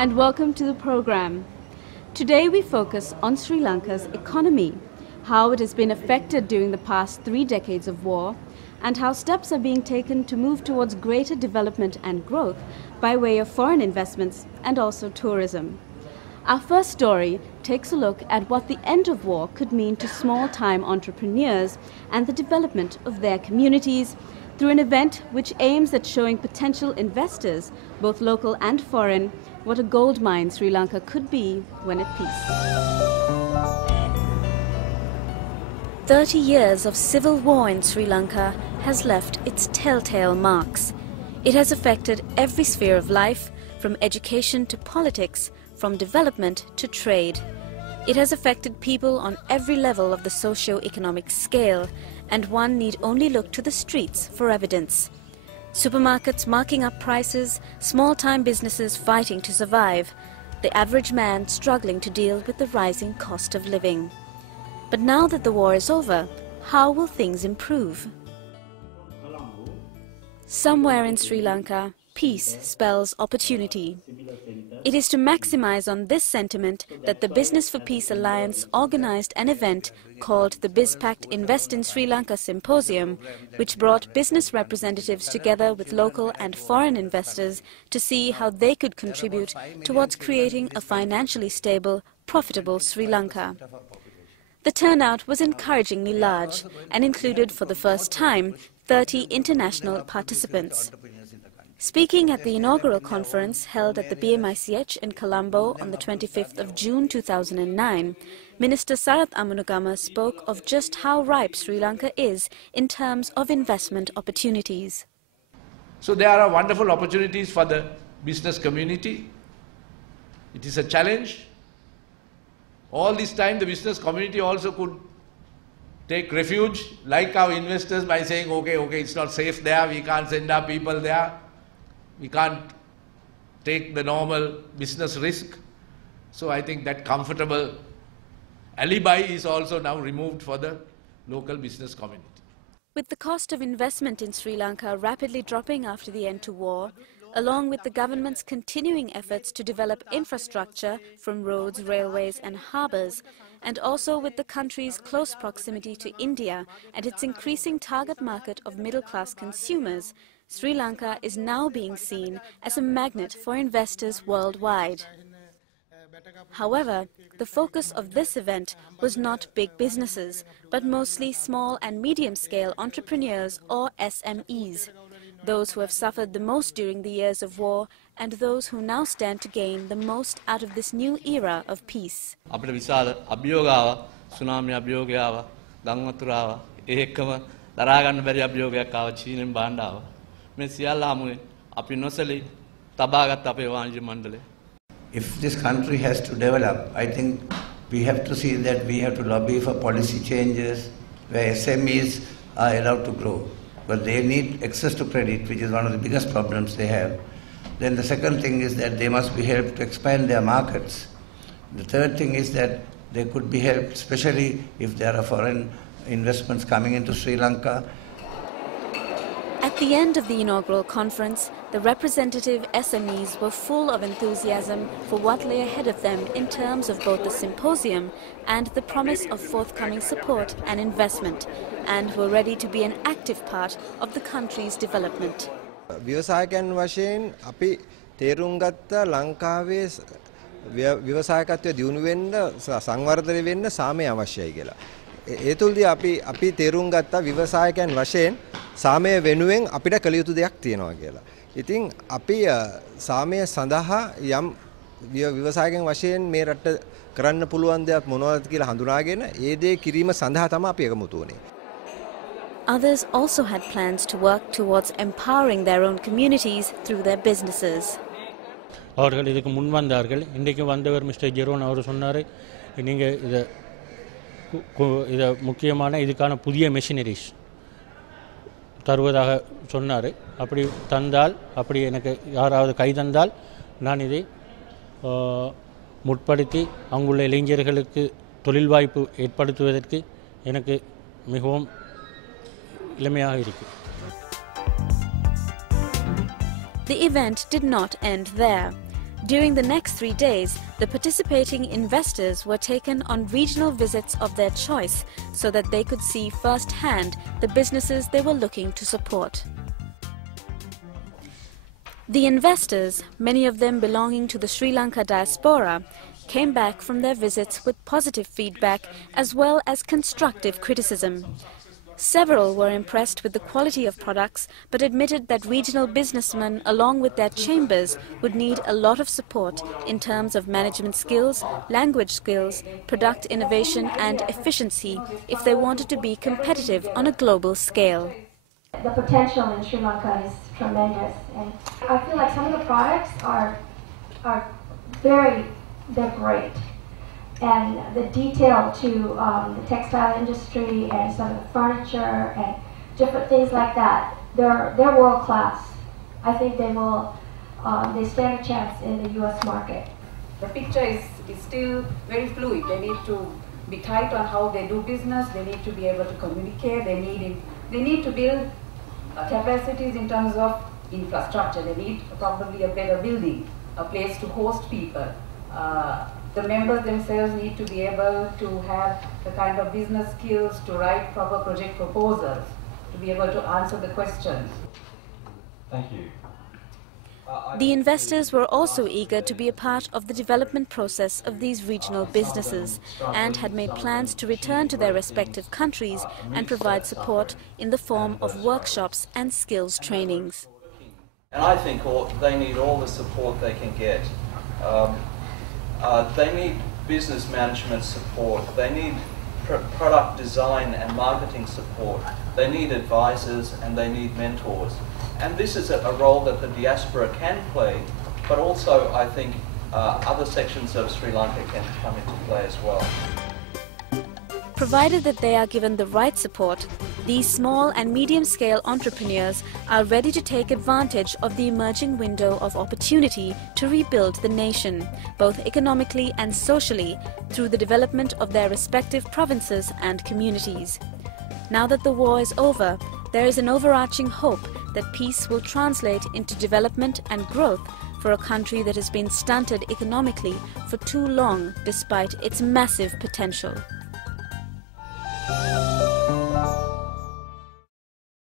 and welcome to the program. Today we focus on Sri Lanka's economy, how it has been affected during the past 3 decades of war, and how steps are being taken to move towards greater development and growth by way of foreign investments and also tourism. Our first story takes a look at what the end of war could mean to small-time entrepreneurs and the development of their communities through an event which aims at showing potential investors, both local and foreign, what a gold mine Sri Lanka could be when at peace. 30 years of civil war in Sri Lanka has left its telltale marks. It has affected every sphere of life, from education to politics, from development to trade. It has affected people on every level of the socio-economic scale, and one need only look to the streets for evidence. Supermarkets marking up prices, small-time businesses fighting to survive, the average man struggling to deal with the rising cost of living. But now that the war is over, how will things improve? Somewhere in Sri Lanka, peace spells opportunity. It is to maximize on this sentiment that the Business for Peace Alliance organized an event called the BizPact Invest in Sri Lanka Symposium, which brought business representatives together with local and foreign investors to see how they could contribute towards creating a financially stable, profitable Sri Lanka. The turnout was encouragingly large and included for the first time 30 international participants. Speaking at the inaugural conference held at the BMICH in Colombo on the 25th of June 2009, Minister Sarath Amunagama spoke of just how ripe Sri Lanka is in terms of investment opportunities. So there are wonderful opportunities for the business community. It is a challenge. All this time the business community also could take refuge, like our investors, by saying, okay, it's not safe there, we can't send our people there, we can't take the normal business risk. So I think that comfortable alibi is also now removed for the local business community. With the cost of investment in Sri Lanka rapidly dropping after the end to war, along with the government's continuing efforts to develop infrastructure from roads, railways and harbours, and also with the country's close proximity to India and its increasing target market of middle-class consumers, Sri Lanka is now being seen as a magnet for investors worldwide. However, the focus of this event was not big businesses, but mostly small and medium-scale entrepreneurs or SMEs, those who have suffered the most during the years of war and those who now stand to gain the most out of this new era of peace. අපිට විශාල අභියෝගාව tsunami අභියෝගාව ගංවතුරාව ඒකම දරා ගන්න බැරි අභියෝගයක් ආව චීනෙන් බාණ්ඩ ආව මේ සියල්ල හැමුවේ අපි නොසලී තබාගත් අපේ වාණිජ්‍ය මණ්ඩලය. If this country has to develop, I think we have to see that we have to lobby for policy changes where SMEs are allowed to grow. But they need access to credit, which is one of the biggest problems they have. Then the second thing is that they must be helped to expand their markets. The third thing is that they could be helped, especially if there are foreign investments coming into Sri Lanka. At the end of the inaugural conference, the representative SMEs were full of enthusiasm for what lay ahead of them in terms of both the symposium and the promise of forthcoming support and investment, and were ready to be an active part of the country's development. ව්‍යවසායකයන් වශයෙන් අපි තේරුම් ගත්ත ලංකාවේ ව්‍යවසායකත්වය දියුණු වෙන්න සංවර්ධනය වෙන්න සාමය අවශ්‍යයි කියලා. ඒ තුලදී අපි තේරුම් ගත්ත ව්‍යවසායකයන් වශයෙන් සාමය වෙනුවෙන් අපිට කළ යුතු දෙයක් තියෙනවා කියලා. ඉතින් අපි සාමය සඳහා යම් ව්‍යවසායකයන් වශයෙන් මේ රට කරන්න පුළුවන් දේක් මොනවද කියලා හඳුනාගෙන ඒ දේ කිරීම සඳහා තමයි අපි එකමුතු වුනේ. Others also had plans to work towards empowering their own communities through their businesses. அவர்கள் இதுக்கு முன் வந்தார்கள். இன்றைக்கு வந்தவர் மிஸ்டர் ஜெரோன் அவர் சொன்னார், நீங்கள் இதை முக்கியமான இதுக்கான புதிய மெஷினரிஸ் தருவதாக சொன்னார். அப்படி தந்தால், அப்படி எனக்கு யாராவது கை தந்தால் நான் இதை முற்படுத்தி அங்குள்ள இளைஞர்களுக்கு தொழில் வாய்ப்பு ஏற்படுத்துவதற்கு எனக்கு மிகவும் இளமையாக இருக்கு. The event did not end there. During the next 3 days, the participating investors were taken on regional visits of their choice so that they could see firsthand the businesses they were looking to support. The investors, many of them belonging to the Sri Lanka diaspora, came back from their visits with positive feedback as well as constructive criticism. Several were impressed with the quality of products but admitted that regional businessmen along with their chambers would need a lot of support in terms of management skills, language skills, product innovation and efficiency if they wanted to be competitive on a global scale. The potential in Sri Lanka is tremendous, and I feel like some of the products are they're great. And the detail to the textile industry and some of the furniture and different things like that, they're world class. I think they stand a chance in the U.S. market. The picture is still very fluid. They need to be tight on how they do business. They need to be able to communicate. They need to build capacities in terms of infrastructure. They need probably a better building, a place to host people. The members themselves need to be able to have the kind of business skills to write proper project proposals, to be able to answer the questions. Thank you. The investors were also eager to be a part of the development process of these regional businesses and had made plans to return to their respective countries and provide support in the form of workshops and skills trainings. And I think they need all the support they can get. They need business management support, they need product design and marketing support, they need advisors and they need mentors. And this is a role that the diaspora can play, but also I think other sections of Sri Lanka can come into play as well. Provided that they are given the right support, these small and medium-scale entrepreneurs are ready to take advantage of the emerging window of opportunity to rebuild the nation, both economically and socially, through the development of their respective provinces and communities. Now that the war is over, there is an overarching hope that peace will translate into development and growth for a country that has been stunted economically for too long despite its massive potential.